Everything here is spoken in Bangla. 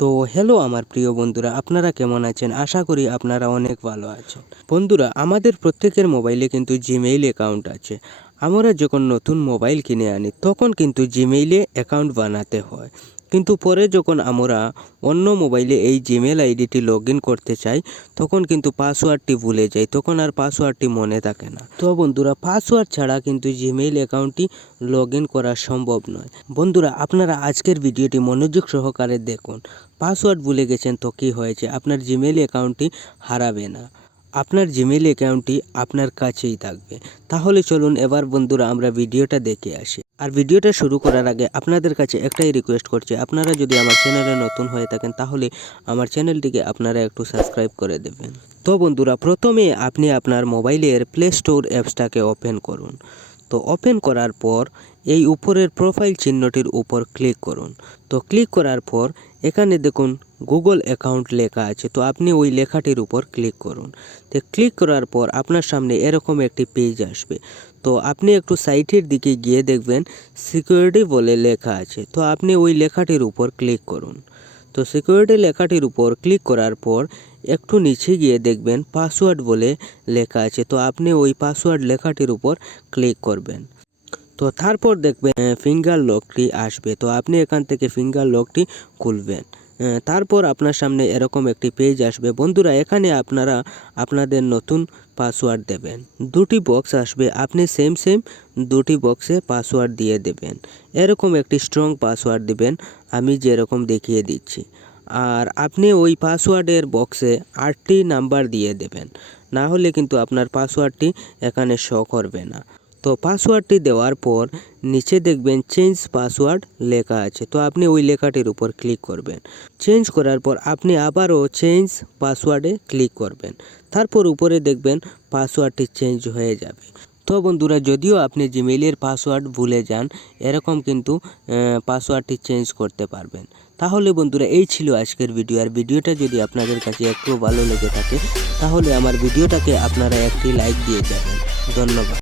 তো হ্যালো আমার প্রিয় বন্ধুরা, আপনারা কেমন আছেন? আশা করি আপনারা অনেক ভালো আছেন। বন্ধুরা, আমাদের প্রত্যেকের মোবাইলে কিন্তু জিমেইল অ্যাকাউন্ট আছে। আমরা যখন নতুন মোবাইল কিনে আনি তখন কিন্তু জিমেইলে অ্যাকাউন্ট বানাতে হয়, কিন্তু পরে যখন আমরা অন্য মোবাইলে এই জিমেল আইডিটি লগ ইন করতে চাই তখন কিন্তু পাসওয়ার্ডটি ভুলে যাই, তখন আর পাসওয়ার্ডটি মনে থাকে না। তো বন্ধুরা, পাসওয়ার্ড ছাড়া কিন্তু জিমেইল অ্যাকাউন্টটি লগ ইন করা সম্ভব নয়। বন্ধুরা, আপনারা আজকের ভিডিওটি মনোযোগ সহকারে দেখুন। পাসওয়ার্ড ভুলে গেছেন তো কী হয়েছে? আপনার জিমেইল অ্যাকাউন্টটি হারাবে না, আপনার জিমেইল অ্যাকাউন্টটি আপনার কাছেই থাকবে। তাহলে চলুন এবার বন্ধুরা আমরা ভিডিওটা দেখে আসি। আর ভিডিওটা শুরু করার আগে আপনাদের কাছে একটাই রিকোয়েস্ট করছি, আপনারা যদি আমার চ্যানেলে নতুন হয়ে থাকেন তাহলে আমার চ্যানেলটিকে আপনারা একটু সাবস্ক্রাইব করে দেবেন। তো বন্ধুরা, প্রথমে আপনি আপনার মোবাইলের প্লে স্টোর অ্যাপসটাকে ওপেন করুন। তো ওপেন করার পর এই উপরের প্রোফাইল চিহ্নটির উপর ক্লিক করুন। তো ক্লিক করার পর এখানে দেখুন গুগল অ্যাকাউন্ট লেখা আছে, তো আপনি ওই লেখাটির উপর ক্লিক করুন। তো ক্লিক করার পর আপনার সামনে এরকম একটি পেজ আসবে। তো আপনি একটু সাইটের দিকে গিয়ে দেখবেন সিকিউরিটি বলে লেখা আছে, তো আপনি ওই লেখাটির উপর ক্লিক করুন। তো সিকিউরিটি লেখাটির উপর ক্লিক করার পর একটু নিচে গিয়ে দেখবেন পাসওয়ার্ড বলে লেখা আছে, তো আপনি ওই পাসওয়ার্ড লেখাটির উপর ক্লিক করবেন। তো তারপর দেখবেন ফিঙ্গার লকটি আসবে, তো আপনি এখান থেকে ফিঙ্গার লকটি খুলবেন। তারপর আপনার সামনে এরকম একটি পেজ আসবে। বন্ধুরা, এখানে আপনারা আপনাদের নতুন পাসওয়ার্ড দেবেন। দুটি বক্স আসবে, আপনি সেম দুটি বক্সে পাসওয়ার্ড দিয়ে দেবেন। এরকম একটি স্ট্রং পাসওয়ার্ড দিবেন, আমি যেরকম দেখিয়ে দিচ্ছি। আর আপনি ওই পাসওয়ার্ডের বক্সে 8টি নাম্বার দিয়ে দেবেন, না হলে কিন্তু আপনার পাসওয়ার্ডটি এখানে শো করবে না। তো পাসওয়ার্ডটি দেওয়ার পর নিচে দেখবেন চেঞ্জ পাসওয়ার্ড লেখা আছে, তো আপনি ওই লেখাটির উপর ক্লিক করবেন। চেঞ্জ করার পর আপনি আবারও চেঞ্জ পাসওয়ার্ডে ক্লিক করবেন। তারপর উপরে দেখবেন পাসওয়ার্ডটি চেঞ্জ হয়ে যাবে। তো বন্ধুরা, যদিও আপনি জিমেইলের পাসওয়ার্ড ভুলে যান, এরকম কিন্তু পাসওয়ার্ডটি চেঞ্জ করতে পারবেন। তাহলে বন্ধুরা, এই ছিল আজকের ভিডিও। আর ভিডিওটা যদি আপনাদের কাছে একটু ভালো লেগে থাকে তাহলে আমার ভিডিওটাকে আপনারা একটি লাইক দিয়ে যাবেন। ধন্যবাদ।